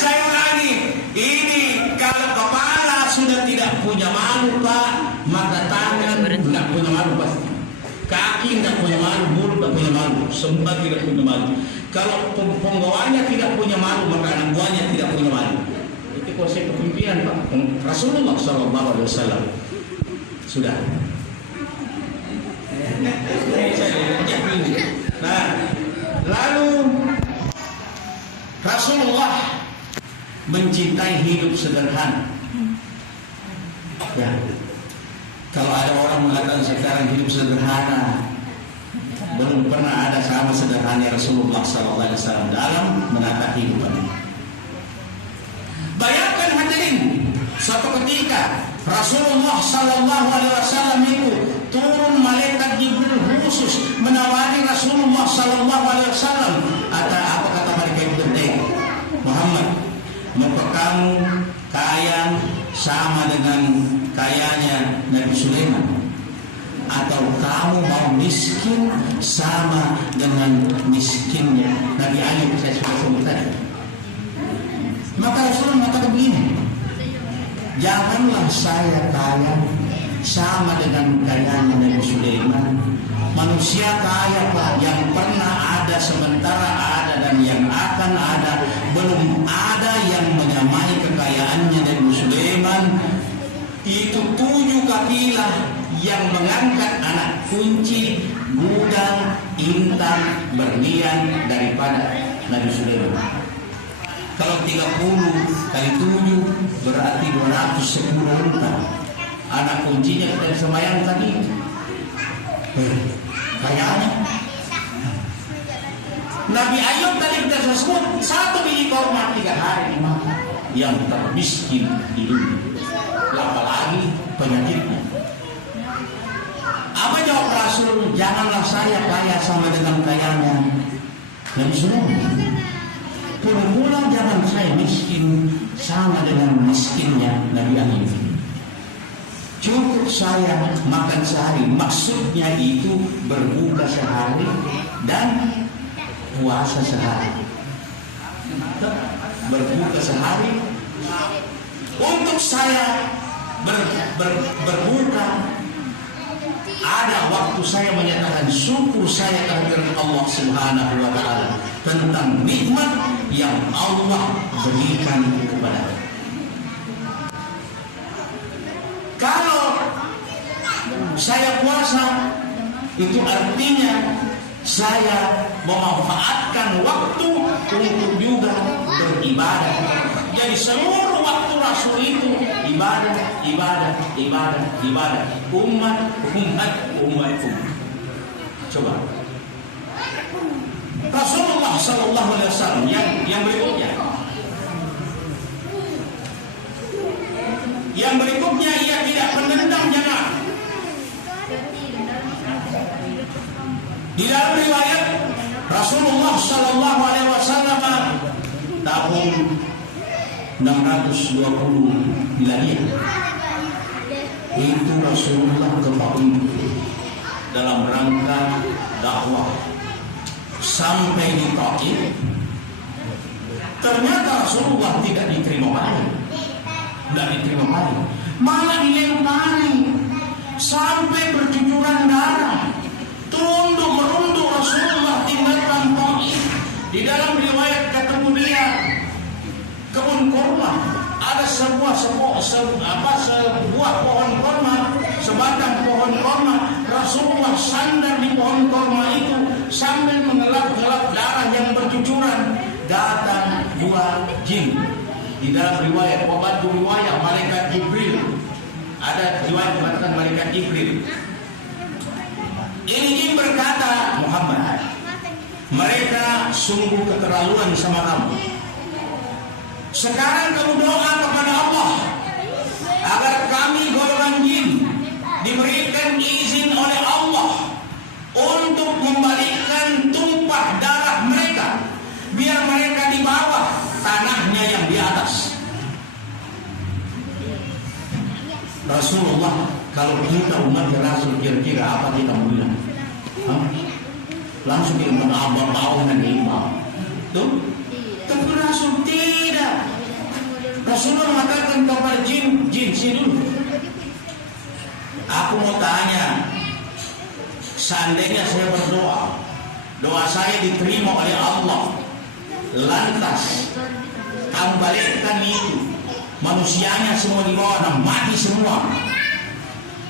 Saya ulangi, ini kalau kepala sudah tidak punya malu Pak, maka tangan tidak punya malu pasti. Kaki tidak punya malu, mulut tidak punya malu, semua tidak punya malu. Kalau pembawaannya tidak punya malu, maka anak buahnya tidak punya malu. Itu konsep kepemimpinan Pak. Rasulullah SAW sudah. Nah, lalu Rasulullah mencintai hidup sederhana. Ya. Kalau ada orang mengatakan sekarang hidup sederhana, belum pernah ada sama sederhana Rasulullah SAW dalam menata kehidupan. Bayangkan hadirin, suatu ketika Rasulullah SAW itu turun malaikat Jibril khusus menawari Rasulullah SAW. Apa kata malaikat Jibril? Muhammad, maukah kamu kaya sama dengan kayanya Nabi Sulaiman, atau kamu mau miskin sama dengan miskinnya Nabi Ayub? Saya sudah sebut tadi. Maka Rasulullah mengatakan begini, janganlah saya kaya sama dengan kayanya Nabi Sulaiman. Manusia kaya Pak, yang pernah ada, sementara ada, dan yang akan ada. Belum ada yang menyamai kekayaannya Nabi Sulaiman. Itu 7 kafilah yang mengangkat anak kunci, gudang, intan, berlian daripada Nabi Sulaiman. Kalau 30 kali 7 berarti 210 unta. Anak kuncinya kita semayang tadi. Kayaknya Nabi Ayub tadi kita sebut 1 biji kurma 3 hari dimakan. Yang termiskin di dunia. Apalagi penyakitnya. Apa jawab Rasul? Janganlah saya kaya sama dengan kayanya Nabi Sulaiman. Pula jangan saya miskin sama dengan miskinnya Nabi Ayub. Cukup saya makan sehari. Maksudnya itu berbuka sehari dan puasa sehari. Berbuka sehari. Untuk saya berbuka, ada waktu saya menyatakan syukur saya kehadiran Allah Subhanahu wa Ta'ala tentang nikmat yang Allah berikan kepada kita. Kalau saya puasa, itu artinya saya memanfaatkan waktu untuk juga beribadah. Jadi seluruh waktu Rasul itu ibadah. Umat. Coba. Rasulullah SAW yang berikutnya. Yang berikutnya ia tidak menendang jemaah. Di dalam riwayat Rasulullah SAW tahun 620 Miladiah itu Rasulullah ke Taif dalam rangka dakwah. Sampai di Taif ternyata Rasulullah tidak diterima balik, malah dilempari sampai bercucuran darah, tunduk merunduk Rasulullah tinggalkan Taif. Di dalam riwayat ketemu dia kebun kurma, ada sebuah pohon kurma, sebatang pohon kurma. Rasulullah sandar di pohon kurma itu sambil mengelap-gelap darah yang bercucuran. Datang 2 jin. Di dalam riwayat malaikat Jibril. Ada riwayat mengatakan malaikat Jibril. Ini jin berkata, Muhammad, mereka sungguh keterlaluan sama kamu. Sekarang kamu doa kepada Allah agar kami golongan jin diberikan izin oleh Allah untuk membalikkan tumpah darah mereka, biar mereka di bawah, tanahnya yang di atas. Rasulullah, kalau kita umat Rasul kira-kira apa kita bilang? Langsung kita abang-abang dan imam. Tuh, tapi Rasul tidak. sini dulu. Aku mau tanya, seandainya saya berdoa, doa saya diterima oleh Allah, lantas kamu balikkan itu, manusianya semua di bawah dan mati semua,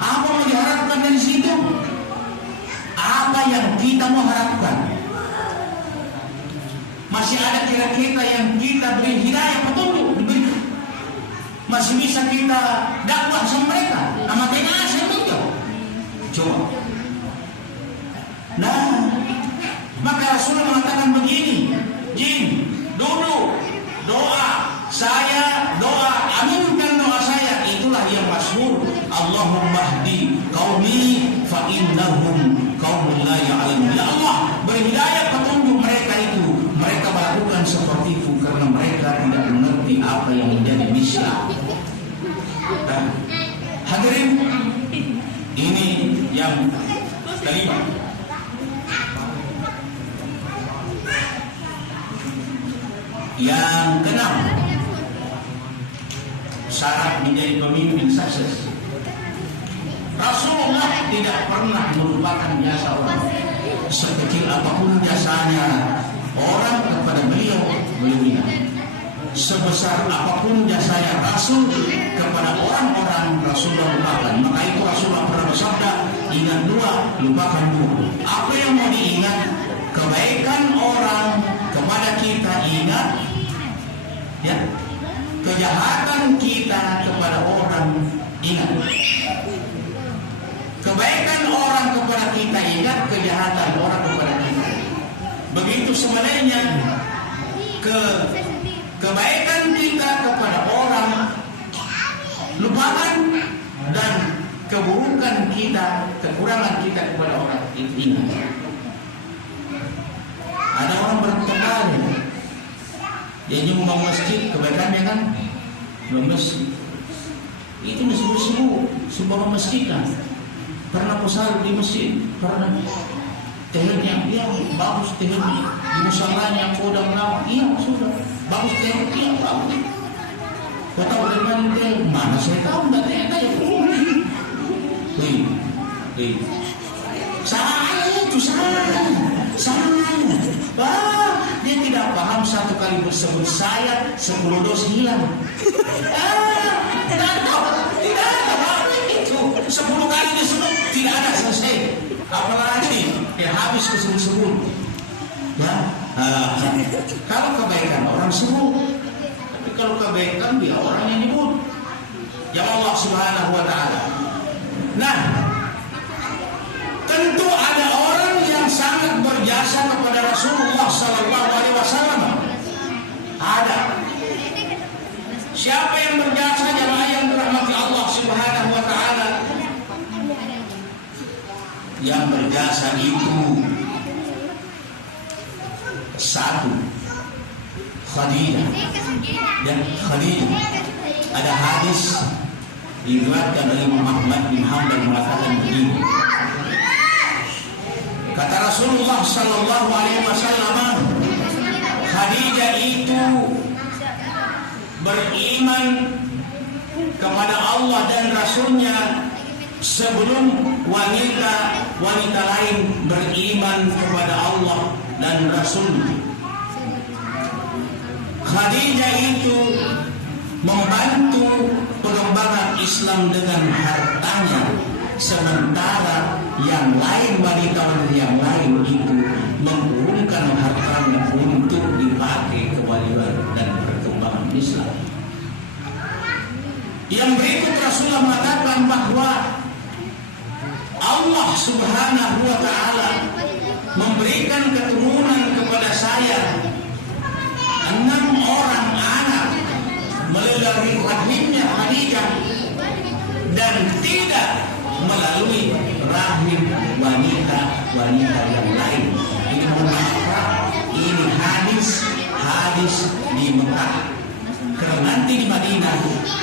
apa mau diharapkan dari situ? Apa yang kita mau harapkan? Masih ada kira-kira yang kita beri hidayah petunjuk, masih bisa kita dakwah sama mereka. Nama makanya saya betul. Coba. Nah, maka Rasulullah mengatakan begini, jin, dulu doa saya, doa aminkan doa saya, itulah yang masyhur. Allahumma hdi qaumi fa innahum qaumun la ya'lamun. Ya Allah, beri hidayah petunjuk mereka itu. Mereka melakukan seperti itu karena mereka tidak mengerti apa yang menjadi Islam. Nah, hadirin, ini yang kelima. Yang keenam, syarat menjadi pemimpin sukses. Rasulullah tidak pernah melupakan jasa orang. Sekecil apapun jasanya orang kepada beliau, beliau ingat. Sebesar apapun jasanya Rasul kepada orang-orang, Rasulullah lupakan. Maka itu Rasulullah pernah bersabda, ingat dua, lupakan dua. Apa yang mau diingat? Kebaikan orang kepada kita ingat, ya. Kejahatan kita kepada orang ingat. Kebaikan orang kepada kita ingat, kejahatan orang kepada kita. Begitu sebenarnya kebaikan kita kepada orang lupakan, dan keburukan kita, kekurangan kita kepada orang itu ingat. Ada orang bertengkar, dia nyumbang masjid, kebaikannya kan masjid. Itu disebut sebuah masjid kan. Pernah pusat di masjid, pernah tehnya, iya bagus tehnya, di musallanya kodam lama, iya sudah bagus tehnya, iya bagus. Kau tahu dari mana teh? Mana saya tahu, nggak teh ya. Salah. Dia tidak paham, satu kali bersebut saya 10 dos hilang. Tidak ada itu 10 kali disebut tidak ada selesai. Apalagi habis kesebut-sebut. Ya, kalau kebaikan orang sebut, tapi kalau kebaikan dia orang yang nyebut. Ya Allah Subhanahu wa Ta'ala. Nah, tentu ada orang yang sangat berjasa kepada Rasulullah Sallallahu Alaihi Wasallam. Ada. Siapa yang berjasa, jamaah yang dirahmati Allah Subhanahu Wa Taala? Yang berjasa itu satu, Khadijah. Dan Khadijah, ada hadis diriwayatkan oleh Imam Ahmad bin Hanbal mengatakan begini. Kata Rasulullah Sallallahu Alaihi Wasallam, Khadijah itu beriman kepada Allah dan Rasulnya sebelum wanita lain beriman kepada Allah dan Rasulnya. Khadijah itu membantu pengembangan Islam dengan hartanya, sementara yang lain, wanita yang lain itu mengurungkan hartanya untuk dipakai kewalian dan perkembangan Islam. Yang berikut Rasulullah mengatakan bahwa Allah Subhanahu wa Ta'ala memberikan keturunan kepada saya 6 orang anak melalui rahimnya Khadijah dan tidak melalui rahim wanita yang lain. Ini ini hadis di Mekah. Karena nanti di Madinah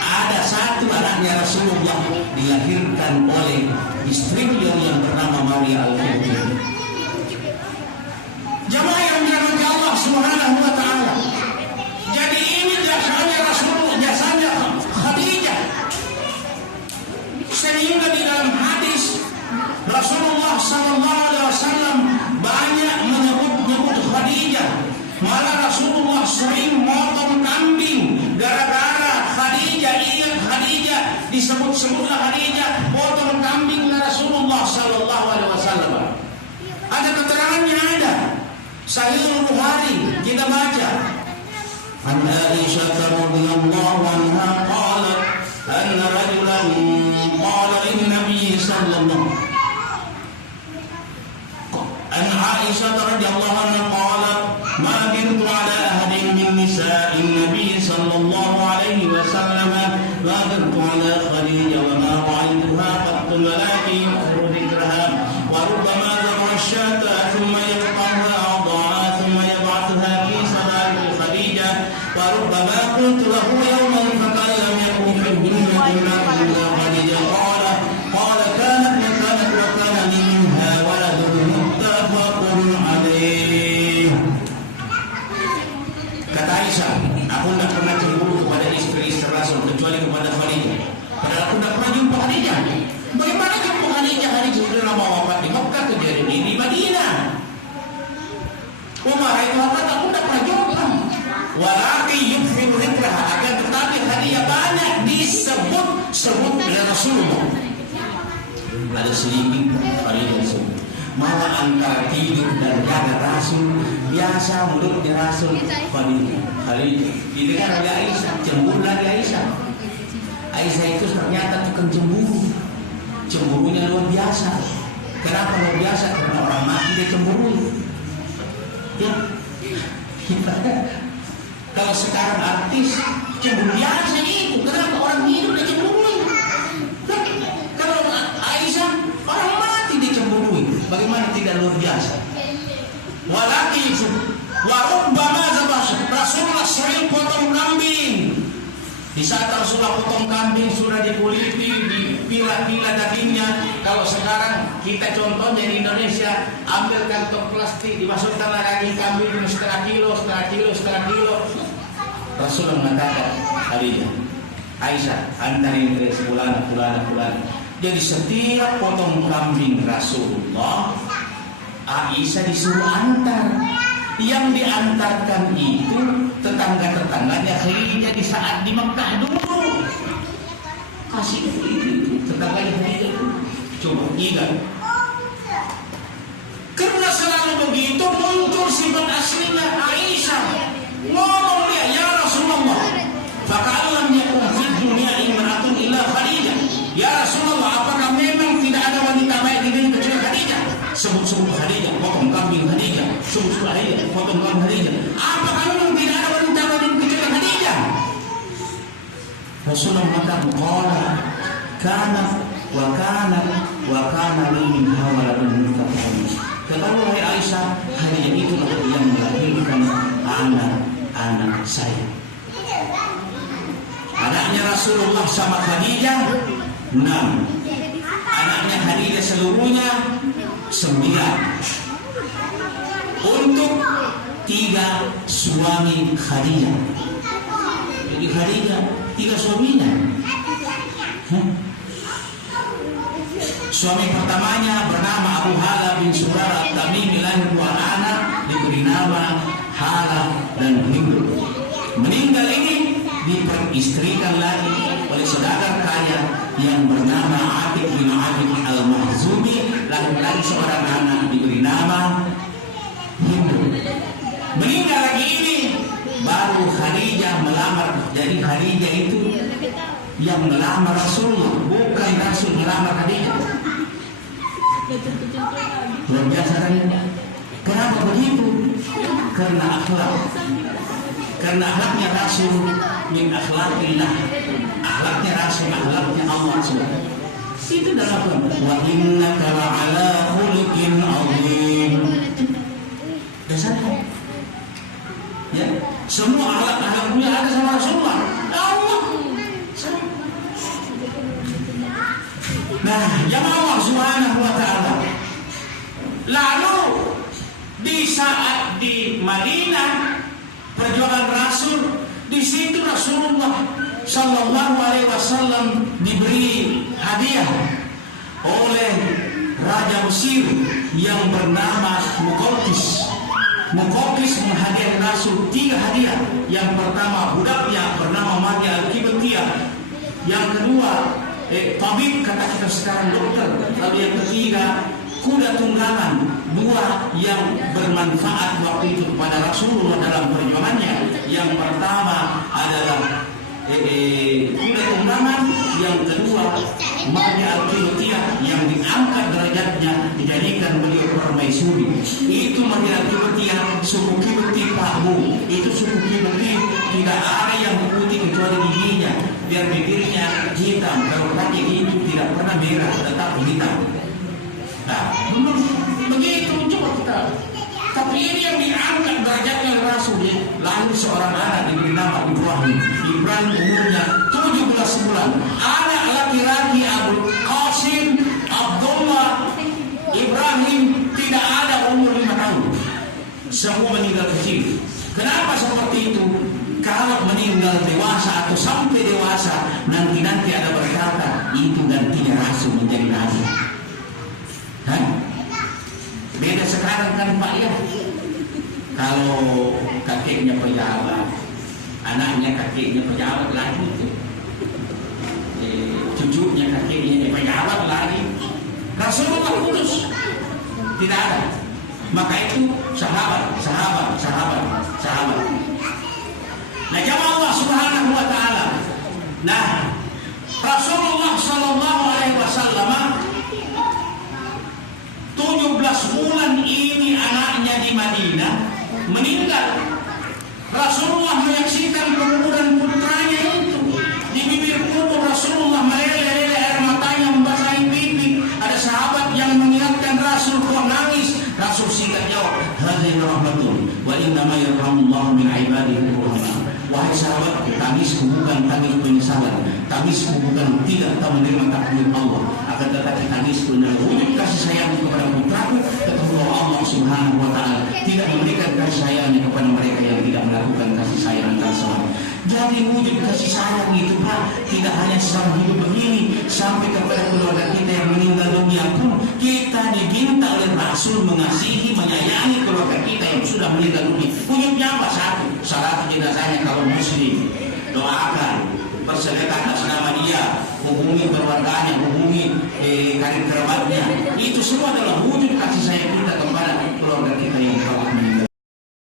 ada satu anaknya Rasulullah dilahirkan oleh istri beliau yang bernama Maria al-Qibtiyah. Jamaah yang dirahmati Allah Subhanahu wa Ta'ala. Jadi ini jasanya Rasulullah, jasanya Khadijah. Sahih Bukhari kita baca. An Aisyah radhiyallahu anha qalat anna rajulan qala lin nabiy sallallahu an Aisyah radhiyallahu anha qalat ma bintu ala ahadin min nisa'in nabiy sallallahu alaihi wasallam ma bintu ala Khadijah wa ma ra'aytuha qat walakin yukhru dhikraha wa rubbama dhabha ash-shata thumma yaqtaha وربما قلت له يوما فقال لم يكن في الدنيا إلا خديجة قال كانت وكان لي منها ولد متفق عليه. Kata Aisyah, aku tidak pernah cemburu kepada istri-istri Rasul kecuali kepada Khadijah. Padahal aku tidak pernah jumpa Khadijah. Bagaimana jumpa Khadijah? Khadijah sudah lama wafat di Mekah, kejadian ini di Madinah. Umar itu wafat, aku tidak pernah jumpa. Walaki yukfiru dhikraha, akan tetapi Khadijah banyak disebut oleh Rasulullah. Ada sedikit Khadijah disebut. Malah antara tidur dan jaga Rasul, biasa mulutnya Rasul Khadijah. Didengar oleh Aisyah, cemburu lagi Aisyah. Aisyah itu ternyata tukang cemburu. Cemburunya luar biasa. Kenapa luar biasa? Karena orang mati dia cemburu. Ya. Kalau sekarang artis cemburu biasa itu, kenapa orang hidup dia cemburui? Kalau Aisyah orang mati dia cemburui, bagaimana tidak luar biasa? Walaki warubbama zabah Rasulullah sering potong kambing. Di saat Rasulullah potong kambing sudah dikuliti, dipilah-pilah dagingnya. Kalau sekarang kita contohnya di Indonesia, ambil kantong plastik, dimasukkan daging kambing setengah kilo. Rasulullah mengatakan, Khadijah, Aisyah, antarin dari sebulan. Jadi setiap potong kambing Rasulullah, Aisyah disuruh antar. Yang diantarkan itu tetangga-tetangganya Khadijah di saat di Mekah dulu. Kasih itu tetangganya Khadijah dulu. Coba ingat. Karena selalu begitu muncul sifat aslinya Aisyah. Ngomong dia, ya Rasulullah, fakalam yakun fid dunya imra'atun illa Khadijah. Ya Rasulullah, apakah memang tidak ada wanita baik di dunia kecuali Khadijah? Sebut-sebut Khadijah, potong kambing Khadijah. Sebut-sebut Khadijah, potong kambing Khadijah. Apakah memang tidak ada wanita baik kecuali Khadijah? Rasulullah mengatakan, qala wa kana min hawaladun mutafaqun. Ketahuilah Aisyah, Khadijah itu yang melahirkan anak saya. Anaknya Rasulullah sama Khadijah 6. Anaknya Khadijah seluruhnya 9. Untuk 3 suami Khadijah. Jadi Khadijah 3 suaminya. Suami pertamanya bernama Abu Hala bin Surah Tamimi, lahir 2 anak, diberi nama Hala dan Hindu. Meninggal ini diperistrikan lagi oleh saudara kaya yang bernama Abid bin Abid al-Mahzumi, lahir lagi seorang anak diberi nama Hindu. Meninggal lagi ini baru Khadijah melamar. Jadi Khadijah itu yang melamar Rasulullah, bukan Rasul melamar Khadijah. Luar biasa kan? Kenapa begitu? Karena akhlak. Karena akhlaknya Rasul min akhlakillah. Akhlaknya Rasul, akhlaknya Allah SWT. Itu dalam wa innaka la'ala khuluqin 'azim. Dasarnya. Ya, semua akhlak mulia ada sama Rasulullah. Allah. Nah, yang Allah Subhanahu wa taala. Lalu di saat di Madinah perjuangan Rasul, di situ Rasulullah Sallallahu Alaihi Wasallam diberi hadiah oleh Raja Mesir yang bernama Muqawqis. Muqawqis menghadiahkan Rasul 3 hadiah. Yang pertama budaknya bernama Maria Al-Qibtiyah. Yang kedua tabib, kata kita sekarang dokter. Lalu yang ketiga kuda tunggangan, dua yang bermanfaat waktu itu kepada Rasulullah dalam perjuangannya. Yang pertama adalah kuda tunggangan, yang kedua Maria Al-Qibtiyah yang diangkat derajatnya dijadikan beliau permaisuri. Itu Maria Al-Qibtiyah suku Qibti Pahu. Itu suku Qibti tidak ada yang putih kecuali giginya, biar bibirnya hitam. Kalau kaki itu tidak pernah merah, tetap hitam. Nah, begitu coba kita. Tapi ini yang diangkat derajatnya Rasul. Lalu seorang anak diberi nama Ibrahim. Ibrahim umurnya 17 bulan. Anak laki-laki Abu Qasim, Abdullah, Ibrahim tidak ada umur 5 tahun. Semua meninggal kecil. Kenapa seperti itu? Kalau meninggal dewasa atau sampai dewasa, nanti ada berkata itu gantinya Rasul menjadi nabi. Beda sekarang kan Pak ya. Kalau kakeknya pejabat, anaknya kakeknya pejabat lagi, cucunya kakeknya pejabat lagi. Rasulullah kudus tidak ada. Maka itu sahabat. Nah, jamaah Allah Subhanahu wa taala. Nah, Rasulullah sallallahu alaihi wasallam 17 bulan ini anaknya di Madinah meninggal. Rasulullah menyaksikan penguburan putranya itu. Di bibir kubur Rasulullah meleleh air matanya membasahi pipi. Ada sahabat yang mengingatkan Rasul, kok nangis? Rasul singkat jawab, "Hadhihi rahmatun wa inna ma yarhamullahu min ibadihi rahmah." Wahai sahabat, tangisku bukan tangis penyesalan, tangisku bukan tidak tahu menerima takdir Allah, akan tetapi tangisku adalah wujud kasih sayang kepada putraku, ketemu Allah Subhanahu wa taala tidak memberikan kasih sayang kepada mereka yang tidak melakukan kasih sayang antara sama. Jadi wujud kasih sayang itu Pak, tidak hanya selama hidup begini, sampai kepada keluarga kita yang meninggal dunia pun kita diminta oleh Rasul mengasihi, menyayangi keluarga kita yang sudah meninggal dunia. Wujudnya apa? Satu, salat jenazahnya kalau muslim, doakan, persedekah atas nama dia, hubungi keluarganya, hubungi karib kerabatnya. Itu semua adalah wujud kasih sayang kita kepada keluarga kita yang telah